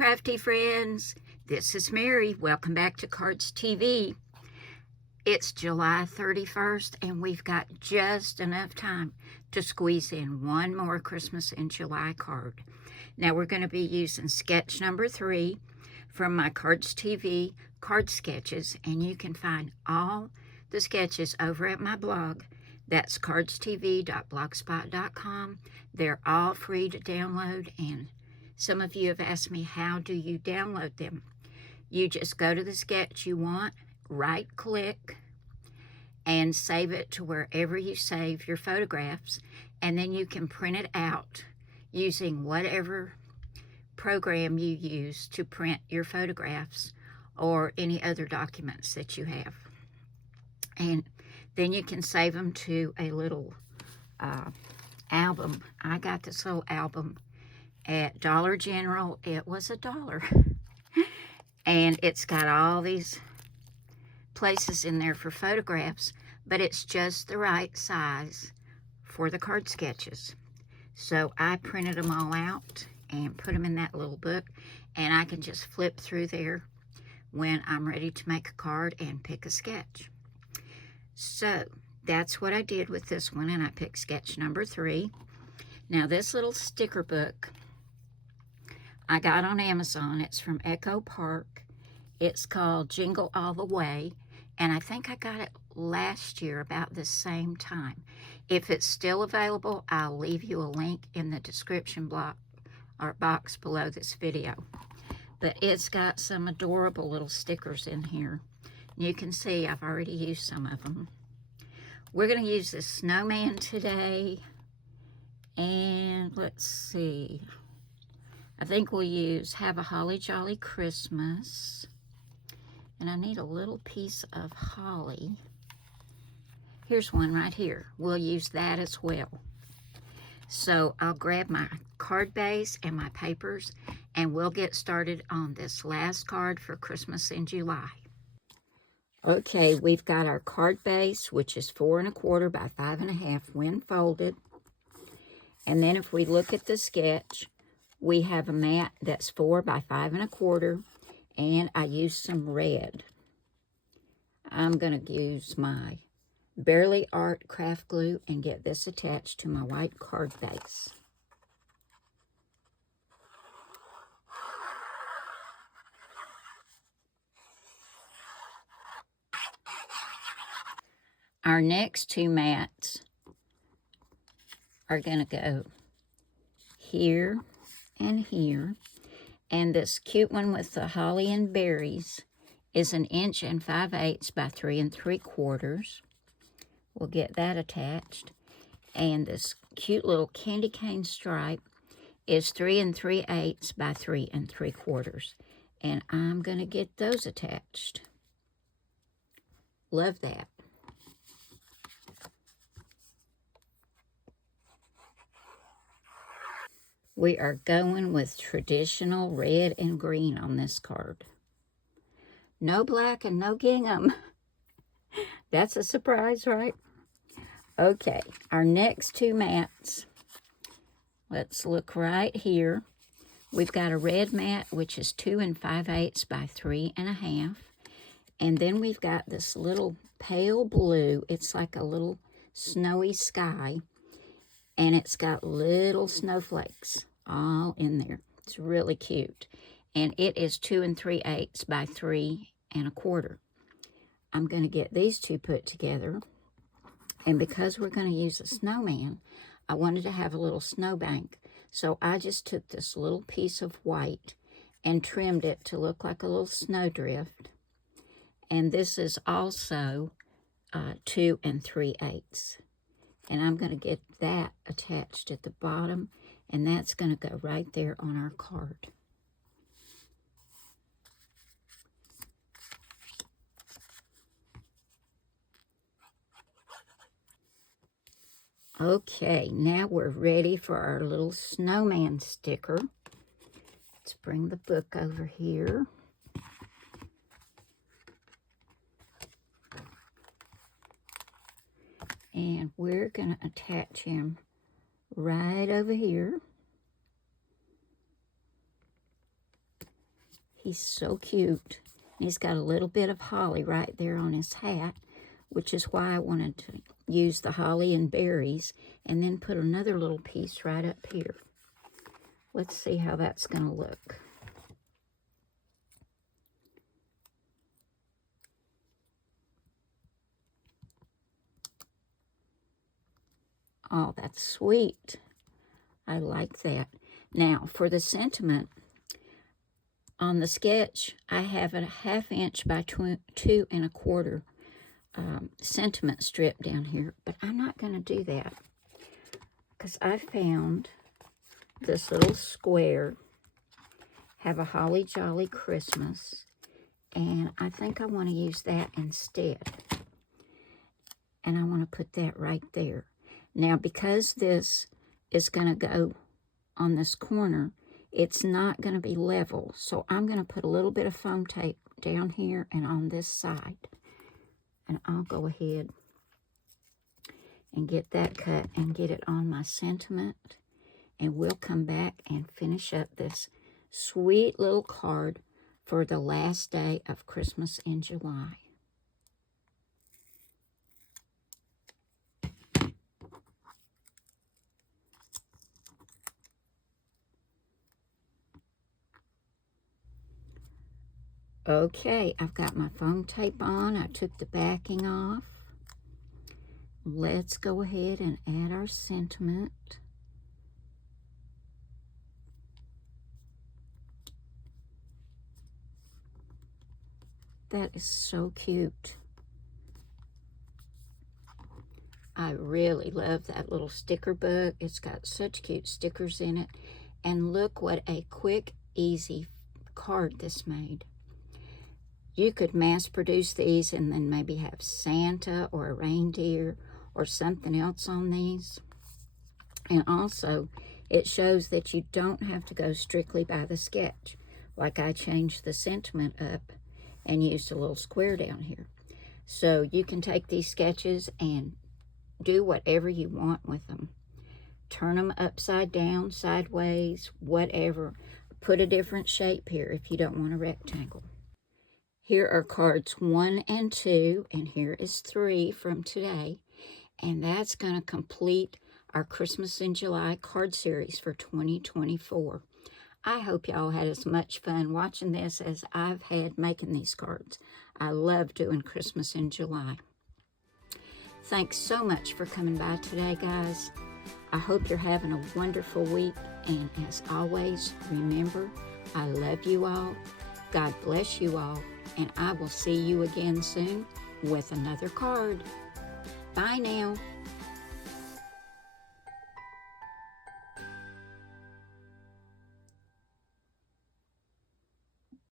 crafty friends. This is Mary. Welcome back to Cardz TV. It's July 31st and we've got just enough time to squeeze in one more Christmas in July card. Now we're going to be using sketch number 3 from my Cardz TV card sketches, and you can find all the sketches over at my blog. That's cardstv.blogspot.com. They're all free to download, and some of you have asked me, how do you download them? You just go to the sketch you want, right-click, and save it to wherever you save your photographs, and then you can print it out using whatever program you use to print your photographs or any other documents that you have. And then you can save them to a little album. I got this little album at Dollar General. It was $1. And it's got all these places in there for photographs, but it's just the right size for the card sketches. So I printed them all out and put them in that little book, and I can just flip through there when I'm ready to make a card and pick a sketch. So that's what I did with this one, and I picked sketch number 3. Now this little sticker book I got on Amazon. It's from Echo Park. It's called Jingle All the Way, and I think I got it last year about the same time. If it's still available, I'll leave you a link in the description box below this video. But it's got some adorable little stickers in here. You can see I've already used some of them. We're going to use this snowman today, and let's see. I think we'll use Have a Holly Jolly Christmas. And I need a little piece of holly. Here's one right here. We'll use that as well. So I'll grab my card base and my papers, and we'll get started on this last card for Christmas in July. Okay, we've got our card base, which is 4 1/4 by 5 1/2 when folded. And then if we look at the sketch, we have a mat that's 4 by 5 1/4, and I used some red. I'm going to use my Barely Art craft glue and get this attached to my white card base. Our next 2 mats are going to go here and here. And this cute one with the holly and berries is 1 5/8 inches by 3 3/4. We'll get that attached. And this cute little candy cane stripe is 3 3/8 inches by 3 3/4. And I'm going to get those attached. Love that. We are going with traditional red and green on this card. No black and no gingham. That's a surprise, right? Okay, our next 2 mats. Let's look right here. We've got a red mat, which is 2 5/8 inches by 3 1/2. And then we've got this little pale blue. It's like a little snowy sky. And it's got little snowflakes all in there. It's really cute. And it is 2 3/8 inches by 3 1/4. I'm going to get these 2 put together. And because we're going to use a snowman, I wanted to have a little snowbank. So I just took this little piece of white and trimmed it to look like a little snowdrift. And this is also 2 3/8 inches. And I'm going to get that attached at the bottom, and that's going to go right there on our card. Okay, now we're ready for our little snowman sticker. Let's bring the book over here. And we're going to attach him right over here. He's so cute. He's got a little bit of holly right there on his hat, which is why I wanted to use the holly and berries and then put another little piece right up here. Let's see how that's going to look. Oh, that's sweet. I like that. Now, for the sentiment, on the sketch, I have a 1/2 inch by 2 1/4 sentiment strip down here, but I'm not going to do that because I found this little square, have a Holly Jolly Christmas, and I think I want to use that instead. And I want to put that right there. Now, because this is going to go on this corner, it's not going to be level. So I'm going to put a little bit of foam tape down here and on this side. And I'll go ahead and get that cut and get it on my sentiment. And we'll come back and finish up this sweet little card for the last day of Christmas in July. Okay, I've got my foam tape on. I took the backing off. Let's go ahead and add our sentiment. That is so cute. I really love that little sticker book. It's got such cute stickers in it. And look what a quick, easy card this made. You could mass produce these and then maybe have Santa or a reindeer or something else on these. And also, it shows that you don't have to go strictly by the sketch. Like I changed the sentiment up and used a little square down here. So you can take these sketches and do whatever you want with them. Turn them upside down, sideways, whatever. Put a different shape here if you don't want a rectangle. Here are cards 1 and 2, and here is 3 from today. And that's going to complete our Christmas in July card series for 2024. I hope y'all had as much fun watching this as I've had making these cards. I love doing Christmas in July. Thanks so much for coming by today, guys. I hope you're having a wonderful week. And as always, remember, I love you all. God bless you all. And I will see you again soon with another card. Bye now.